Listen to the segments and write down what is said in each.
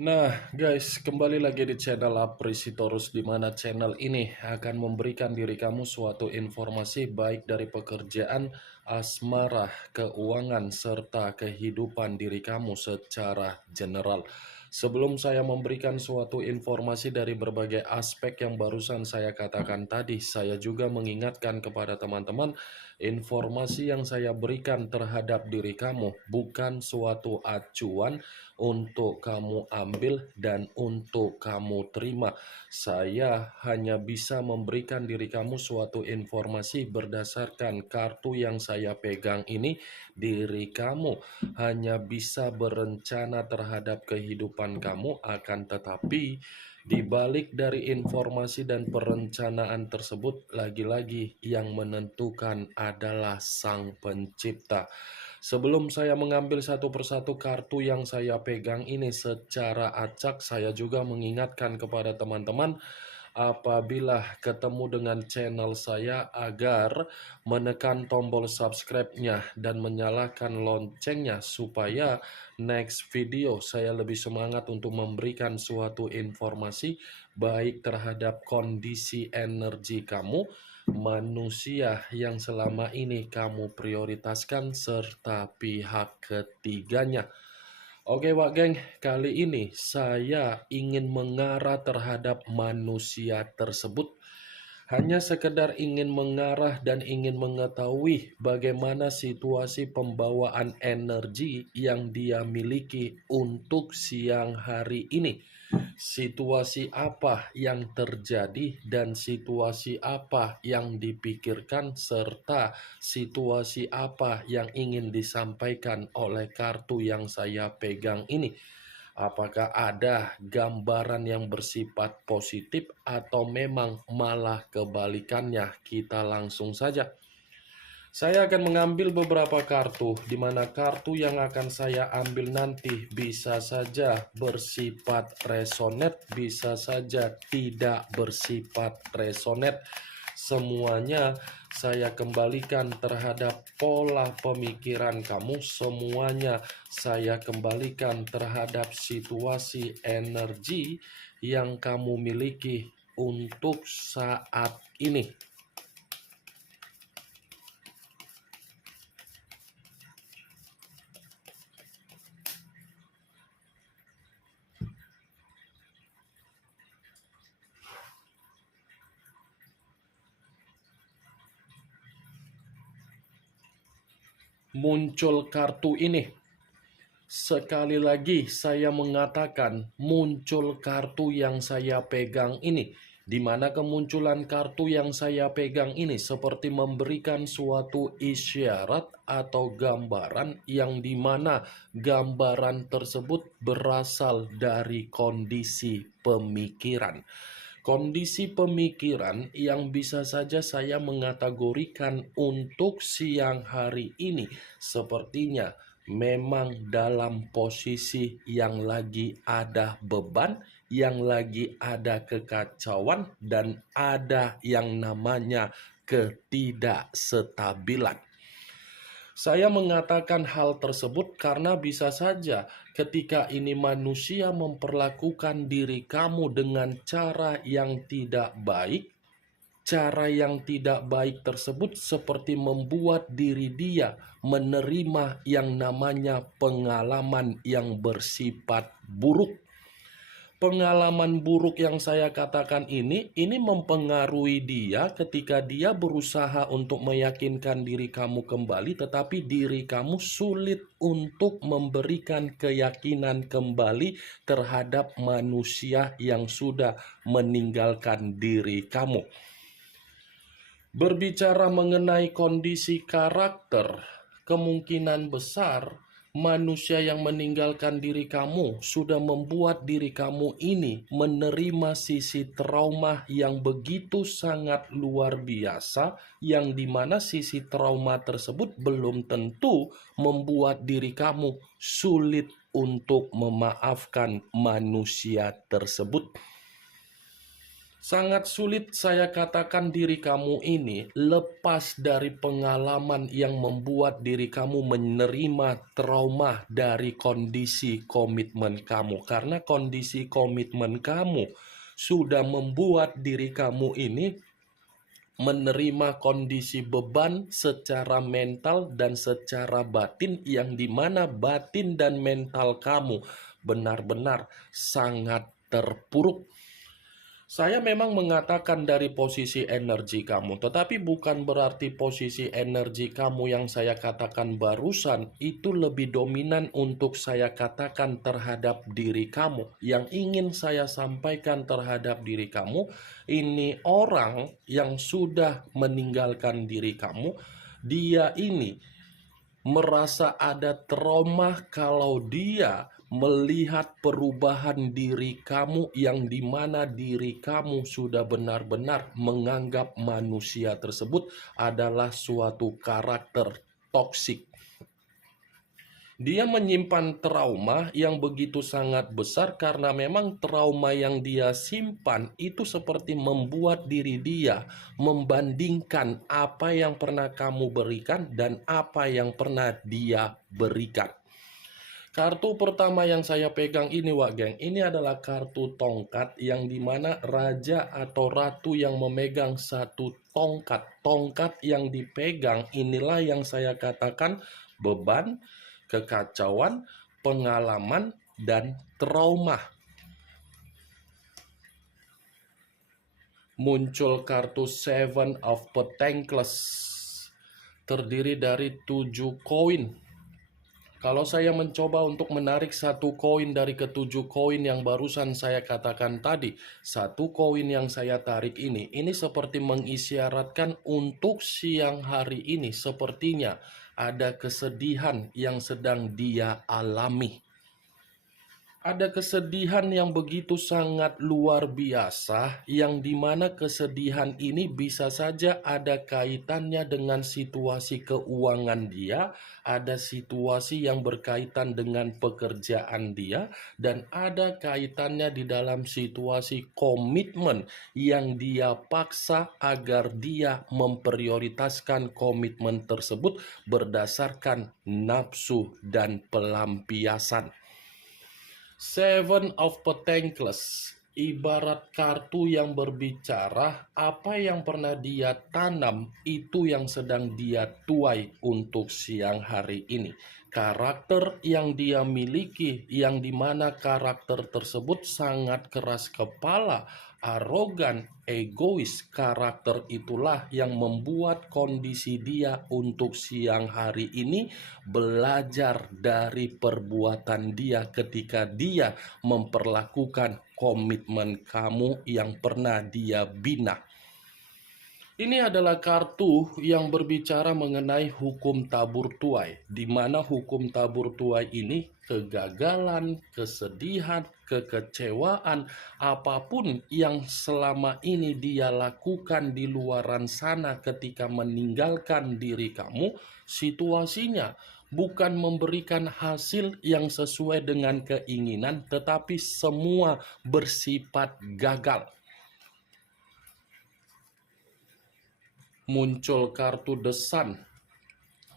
Nah, guys, kembali lagi di channel Aprisitorus, di mana channel ini akan memberikan diri kamu suatu informasi baik dari pekerjaan, asmara, keuangan, serta kehidupan diri kamu secara general. Sebelum saya memberikan suatu informasi dari berbagai aspek yang barusan saya katakan tadi, saya juga mengingatkan kepada teman-teman, informasi yang saya berikan terhadap diri kamu bukan suatu acuan untuk kamu ambil dan untuk kamu terima. Saya hanya bisa memberikan diri kamu suatu informasi berdasarkan kartu yang saya pegang ini. Diri kamu hanya bisa berencana terhadap kehidupan kamu, akan tetapi di balik dari informasi dan perencanaan tersebut, lagi-lagi yang menentukan adalah Sang Pencipta. Sebelum saya mengambil satu persatu kartu yang saya pegang ini secara acak, saya juga mengingatkan kepada teman-teman apabila ketemu dengan channel saya agar menekan tombol subscribe-nya dan menyalakan loncengnya supaya next video saya lebih semangat untuk memberikan suatu informasi baik terhadap kondisi energi kamu, manusia yang selama ini kamu prioritaskan, serta pihak ketiganya. Oke Wak Geng, kali ini saya ingin mengarah terhadap manusia tersebut. Hanya sekedar ingin mengarah dan ingin mengetahui bagaimana situasi pembawaan energi yang dia miliki untuk siang hari ini. Situasi apa yang terjadi dan situasi apa yang dipikirkan, serta situasi apa yang ingin disampaikan oleh kartu yang saya pegang ini. Apakah ada gambaran yang bersifat positif atau memang malah kebalikannya? Kita langsung saja. Saya akan mengambil beberapa kartu, di mana kartu yang akan saya ambil nanti bisa saja bersifat resonet, bisa saja tidak bersifat resonet. Semuanya saya kembalikan terhadap pola pemikiran kamu, semuanya saya kembalikan terhadap situasi energi yang kamu miliki untuk saat ini. Muncul kartu ini. Sekali lagi saya mengatakan muncul kartu yang saya pegang ini, di mana kemunculan kartu yang saya pegang ini seperti memberikan suatu isyarat atau gambaran yang dimana gambaran tersebut berasal dari kondisi pemikiran. Kondisi pemikiran yang bisa saja saya mengategorikan untuk siang hari ini sepertinya memang dalam posisi yang lagi ada beban, yang lagi ada kekacauan, dan ada yang namanya ketidakstabilan. Saya mengatakan hal tersebut karena bisa saja ketika ini manusia memperlakukan diri kamu dengan cara yang tidak baik. Cara yang tidak baik tersebut seperti membuat diri dia menerima yang namanya pengalaman yang bersifat buruk. Pengalaman buruk yang saya katakan ini mempengaruhi dia ketika dia berusaha untuk meyakinkan diri kamu kembali, tetapi diri kamu sulit untuk memberikan keyakinan kembali terhadap manusia yang sudah meninggalkan diri kamu. Berbicara mengenai kondisi karakter, kemungkinan besar manusia yang meninggalkan diri kamu sudah membuat diri kamu ini menerima sisi trauma yang begitu sangat luar biasa, yang dimana sisi trauma tersebut belum tentu membuat diri kamu sulit untuk memaafkan manusia tersebut. Sangat sulit saya katakan diri kamu ini lepas dari pengalaman yang membuat diri kamu menerima trauma dari kondisi komitmen kamu. Karena kondisi komitmen kamu sudah membuat diri kamu ini menerima kondisi beban secara mental dan secara batin, yang dimana batin dan mental kamu benar-benar sangat terpuruk. Saya memang mengatakan dari posisi energi kamu, tetapi bukan berarti posisi energi kamu yang saya katakan barusan itu lebih dominan untuk saya katakan terhadap diri kamu. Yang ingin saya sampaikan terhadap diri kamu, ini orang yang sudah meninggalkan diri kamu, dia ini merasa ada trauma kalau dia melihat perubahan diri kamu, yang dimana diri kamu sudah benar-benar menganggap manusia tersebut adalah suatu karakter toksik. Dia menyimpan trauma yang begitu sangat besar karena memang trauma yang dia simpan itu seperti membuat diri dia membandingkan apa yang pernah kamu berikan dan apa yang pernah dia berikan. Kartu pertama yang saya pegang ini, Wak Geng, ini adalah kartu tongkat, yang dimana raja atau ratu yang memegang satu tongkat. Tongkat yang dipegang inilah yang saya katakan beban, kekacauan, pengalaman, dan trauma. Muncul kartu Seven of Pentacles, terdiri dari 7 koin. Kalau saya mencoba untuk menarik satu koin dari ketujuh koin yang barusan saya katakan tadi, satu koin yang saya tarik ini seperti mengisyaratkan untuk siang hari ini sepertinya ada kesedihan yang sedang dia alami. Ada kesedihan yang begitu sangat luar biasa, yang dimana kesedihan ini bisa saja ada kaitannya dengan situasi keuangan dia, ada situasi yang berkaitan dengan pekerjaan dia, dan ada kaitannya di dalam situasi komitmen yang dia paksa agar dia memprioritaskan komitmen tersebut berdasarkan nafsu dan pelampiasan. Seven of Pentacles ibarat kartu yang berbicara apa yang pernah dia tanam itu yang sedang dia tuai untuk siang hari ini. Karakter yang dia miliki, yang dimana karakter tersebut sangat keras kepala, arogan, egois. Karakter itulah yang membuat kondisi dia untuk siang hari ini belajar dari perbuatan dia ketika dia memperlakukan komitmen kamu yang pernah dia bina. Ini adalah kartu yang berbicara mengenai hukum tabur tuai, di mana hukum tabur tuai ini kegagalan, kesedihan, kekecewaan, apapun yang selama ini dia lakukan di luaran sana ketika meninggalkan diri kamu, situasinya bukan memberikan hasil yang sesuai dengan keinginan, tetapi semua bersifat gagal. Muncul kartu The Sun.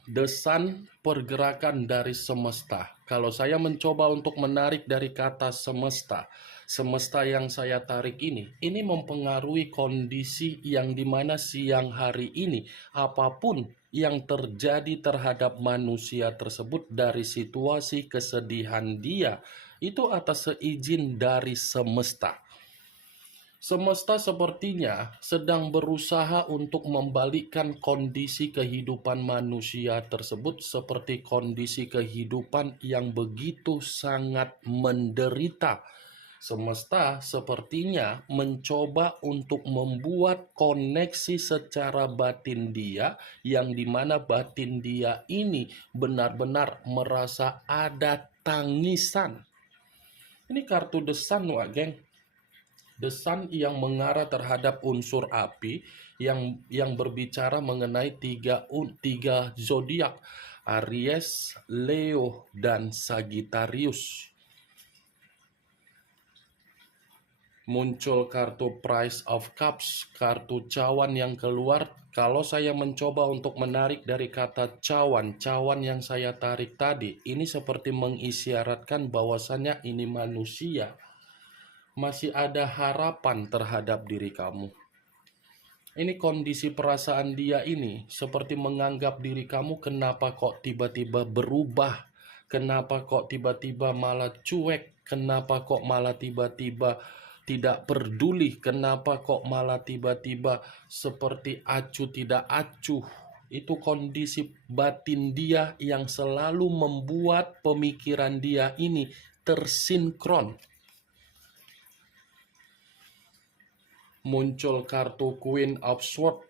The Sun, pergerakan dari semesta. Kalau saya mencoba untuk menarik dari kata semesta, semesta yang saya tarik ini mempengaruhi kondisi yang dimana siang hari ini apapun yang terjadi terhadap manusia tersebut dari situasi kesedihan dia itu atas seizin dari semesta. Semesta sepertinya sedang berusaha untuk membalikkan kondisi kehidupan manusia tersebut seperti kondisi kehidupan yang begitu sangat menderita. Semesta sepertinya mencoba untuk membuat koneksi secara batin dia, yang dimana batin dia ini benar-benar merasa ada tangisan. Ini kartu The Sun, Wak Geng. The Sun yang mengarah terhadap unsur api, yang berbicara mengenai tiga zodiak, Aries, Leo, dan Sagittarius. Muncul kartu Price of Cups, kartu cawan yang keluar. Kalau saya mencoba untuk menarik dari kata cawan, cawan yang saya tarik tadi, ini seperti mengisyaratkan bahwasannya ini manusia. Masih ada harapan terhadap diri kamu. Ini kondisi perasaan dia ini seperti menganggap diri kamu kenapa kok tiba-tiba berubah, kenapa kok tiba-tiba malah cuek, kenapa kok malah tiba-tiba tidak peduli, kenapa kok malah tiba-tiba seperti acuh tidak acuh. Itu kondisi batin dia yang selalu membuat pemikiran dia ini tersinkron. Muncul kartu Queen of Swords,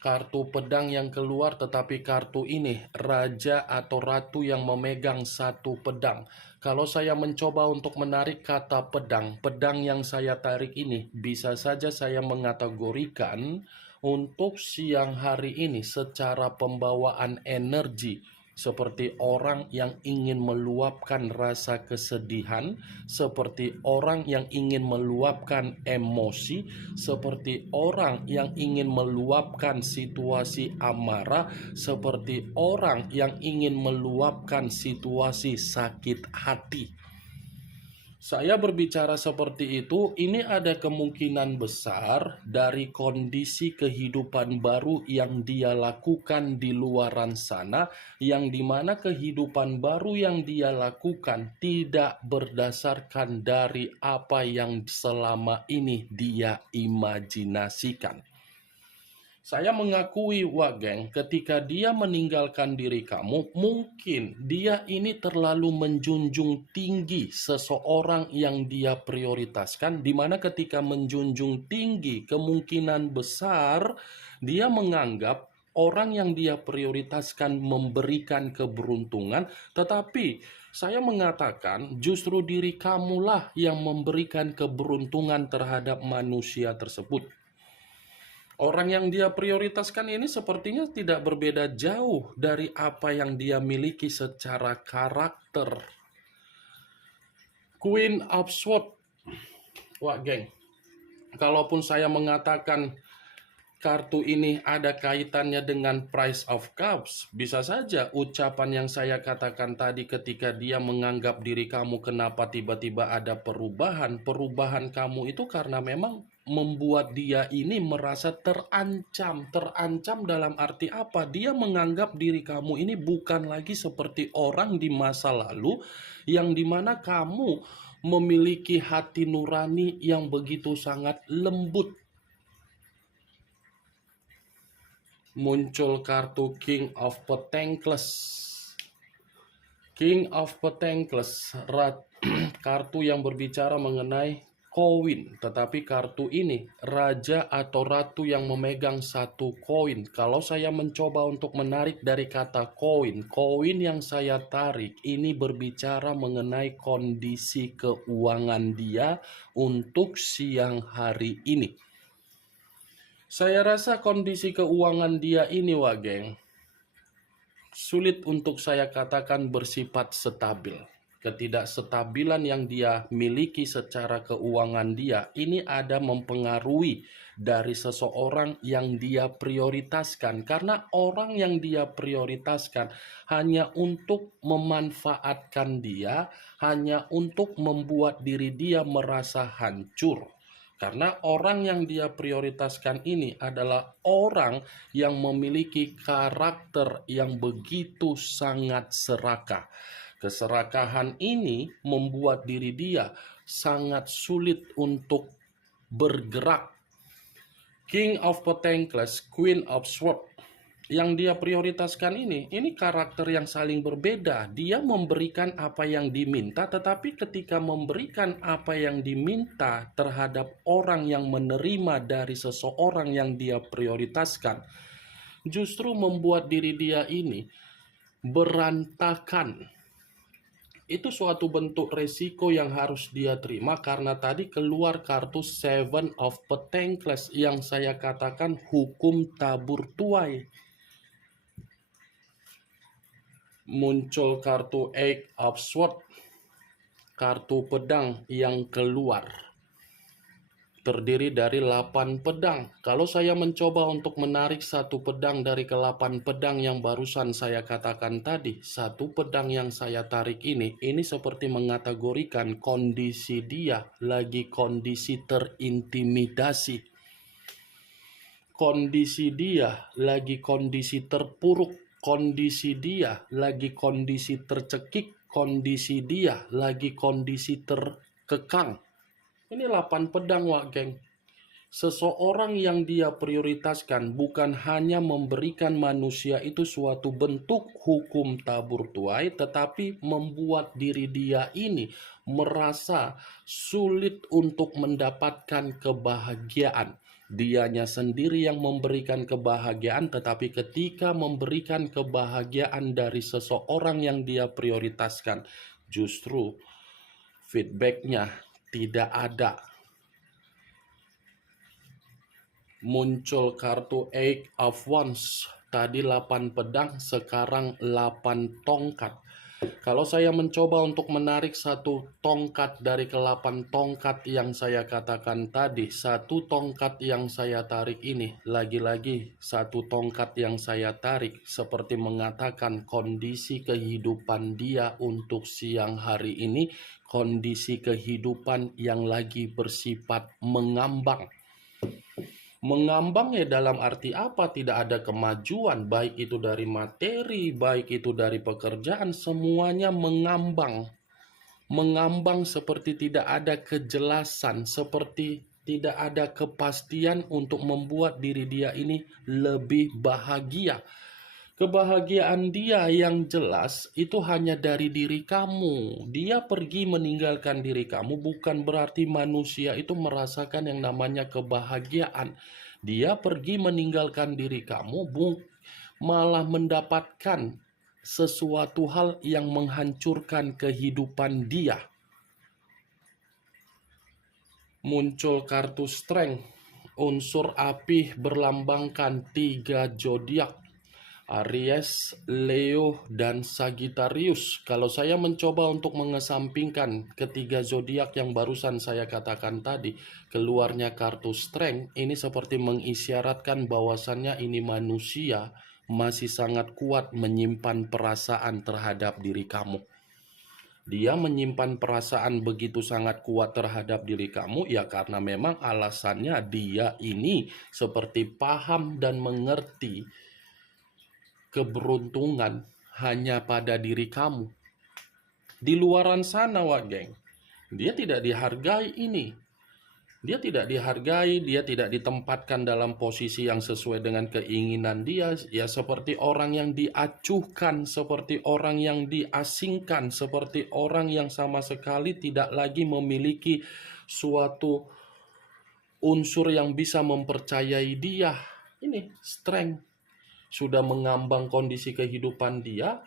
kartu pedang yang keluar, tetapi kartu ini raja atau ratu yang memegang satu pedang. Kalau saya mencoba untuk menarik kata pedang, pedang yang saya tarik ini bisa saja saya mengategorikan untuk siang hari ini secara pembawaan energi, seperti orang yang ingin meluapkan rasa kesedihan, seperti orang yang ingin meluapkan emosi, seperti orang yang ingin meluapkan situasi amarah, seperti orang yang ingin meluapkan situasi sakit hati. Saya berbicara seperti itu, ini ada kemungkinan besar dari kondisi kehidupan baru yang dia lakukan di luaran sana, yang dimana kehidupan baru yang dia lakukan tidak berdasarkan dari apa yang selama ini dia imajinasikan. Saya mengakui, Wageng, ketika dia meninggalkan diri kamu, mungkin dia ini terlalu menjunjung tinggi seseorang yang dia prioritaskan, di mana ketika menjunjung tinggi, kemungkinan besar dia menganggap orang yang dia prioritaskan memberikan keberuntungan, tetapi saya mengatakan justru diri kamulah yang memberikan keberuntungan terhadap manusia tersebut. Orang yang dia prioritaskan ini sepertinya tidak berbeda jauh dari apa yang dia miliki secara karakter. Queen of Swords. Wah, geng. Kalaupun saya mengatakan kartu ini ada kaitannya dengan Price of Cups, bisa saja ucapan yang saya katakan tadi ketika dia menganggap diri kamu kenapa tiba-tiba ada perubahan. Perubahan kamu itu karena memang membuat dia ini merasa terancam. Terancam dalam arti apa? Dia menganggap diri kamu ini bukan lagi seperti orang di masa lalu yang dimana kamu memiliki hati nurani yang begitu sangat lembut. Muncul kartu King of Pentacles. King of Pentacles, kartu yang berbicara mengenai koin, tetapi kartu ini raja atau ratu yang memegang satu koin. Kalau saya mencoba untuk menarik dari kata koin, koin yang saya tarik ini berbicara mengenai kondisi keuangan dia untuk siang hari ini. Saya rasa kondisi keuangan dia ini, Wageng, sulit untuk saya katakan bersifat stabil. Ketidakstabilan yang dia miliki secara keuangan dia ini ada mempengaruhi dari seseorang yang dia prioritaskan. Karena orang yang dia prioritaskan hanya untuk memanfaatkan dia, hanya untuk membuat diri dia merasa hancur. Karena orang yang dia prioritaskan ini adalah orang yang memiliki karakter yang begitu sangat serakah. Keserakahan ini membuat diri dia sangat sulit untuk bergerak. King of Pentacles, Queen of Swords, yang dia prioritaskan ini karakter yang saling berbeda. Dia memberikan apa yang diminta, tetapi ketika memberikan apa yang diminta terhadap orang yang menerima dari seseorang yang dia prioritaskan, justru membuat diri dia ini berantakan. Itu suatu bentuk resiko yang harus dia terima karena tadi keluar kartu Seven of Pentacles yang saya katakan hukum tabur tuai. Muncul kartu Eight of Swords, kartu pedang yang keluar. terdiri dari 8 pedang. Kalau saya mencoba untuk menarik satu pedang dari ke-8 pedang yang barusan saya katakan tadi, satu pedang yang saya tarik ini seperti mengategorikan kondisi dia lagi kondisi terintimidasi. Kondisi dia lagi kondisi terpuruk, kondisi dia lagi kondisi tercekik, kondisi dia lagi kondisi terkekang. Ini 8 pedang, Wak Geng. Seseorang yang dia prioritaskan bukan hanya memberikan manusia itu suatu bentuk hukum tabur tuai, tetapi membuat diri dia ini merasa sulit untuk mendapatkan kebahagiaan. Dianya sendiri yang memberikan kebahagiaan, tetapi ketika memberikan kebahagiaan dari seseorang yang dia prioritaskan, justru feedbacknya tidak ada. Muncul kartu Eight of Wands. Tadi 8 pedang, sekarang 8 tongkat. Kalau saya mencoba untuk menarik satu tongkat dari ke-8 tongkat yang saya katakan tadi, satu tongkat yang saya tarik ini, lagi-lagi satu tongkat yang saya tarik seperti mengatakan kondisi kehidupan dia untuk siang hari ini, kondisi kehidupan yang lagi bersifat mengambang. Mengambang ya dalam arti apa? Tidak ada kemajuan, baik itu dari materi, baik itu dari pekerjaan, semuanya mengambang. Mengambang seperti tidak ada kejelasan, seperti tidak ada kepastian untuk membuat diri dia ini lebih bahagia. Kebahagiaan dia yang jelas itu hanya dari diri kamu. Dia pergi meninggalkan diri kamu bukan berarti manusia itu merasakan yang namanya kebahagiaan. Dia pergi meninggalkan diri kamu malah mendapatkan sesuatu hal yang menghancurkan kehidupan dia. Muncul kartu Strength. Unsur api berlambangkan 3 zodiak. Aries, Leo, dan Sagittarius. Kalau saya mencoba untuk mengesampingkan ketiga zodiak yang barusan saya katakan tadi, keluarnya kartu Strength, ini seperti mengisyaratkan bahwasannya ini manusia masih sangat kuat menyimpan perasaan terhadap diri kamu. Dia menyimpan perasaan begitu sangat kuat terhadap diri kamu ya karena memang alasannya dia ini seperti paham dan mengerti keberuntungan hanya pada diri kamu. Di luaran sana, Wak Geng, dia tidak dihargai ini. Dia tidak dihargai, dia tidak ditempatkan dalam posisi yang sesuai dengan keinginan dia. Ya seperti orang yang diacuhkan, seperti orang yang diasingkan, seperti orang yang sama sekali tidak lagi memiliki suatu unsur yang bisa mempercayai dia. Ini strength. Sudah mengambang kondisi kehidupan dia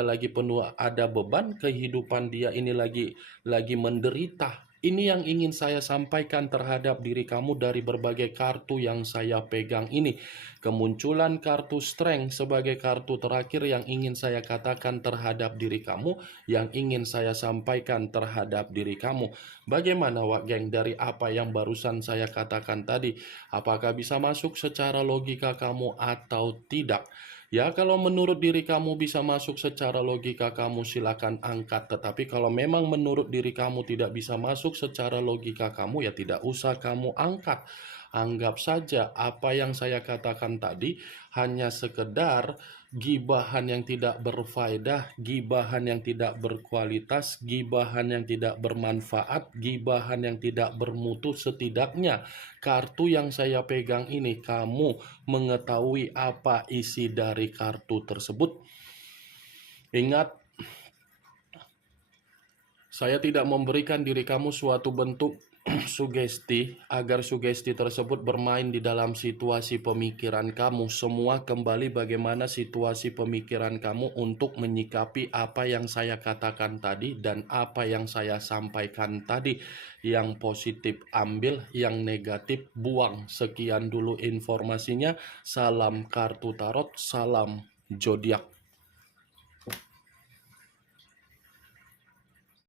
lagi penuh ada beban, kehidupan dia ini lagi menderita. Ini yang ingin saya sampaikan terhadap diri kamu dari berbagai kartu yang saya pegang ini. Kemunculan kartu Strength sebagai kartu terakhir yang ingin saya katakan terhadap diri kamu, yang ingin saya sampaikan terhadap diri kamu. Bagaimana, Wak Geng, dari apa yang barusan saya katakan tadi? Apakah bisa masuk secara logika kamu atau tidak? Ya, kalau menurut diri kamu bisa masuk secara logika kamu silakan angkat. Tetapi kalau memang menurut diri kamu tidak bisa masuk secara logika kamu, ya tidak usah kamu angkat. Anggap saja apa yang saya katakan tadi hanya sekedar gibahan yang tidak berfaedah, gibahan yang tidak berkualitas, gibahan yang tidak bermanfaat, gibahan yang tidak bermutu. Setidaknya kartu yang saya pegang ini kamu mengetahui apa isi dari kartu tersebut. Ingat, saya tidak memberikan diri kamu suatu bentuk sugesti agar sugesti tersebut bermain di dalam situasi pemikiran kamu. Semua kembali bagaimana situasi pemikiran kamu untuk menyikapi apa yang saya katakan tadi dan apa yang saya sampaikan tadi. Yang positif ambil, yang negatif buang. Sekian dulu informasinya. Salam kartu tarot, salam zodiak.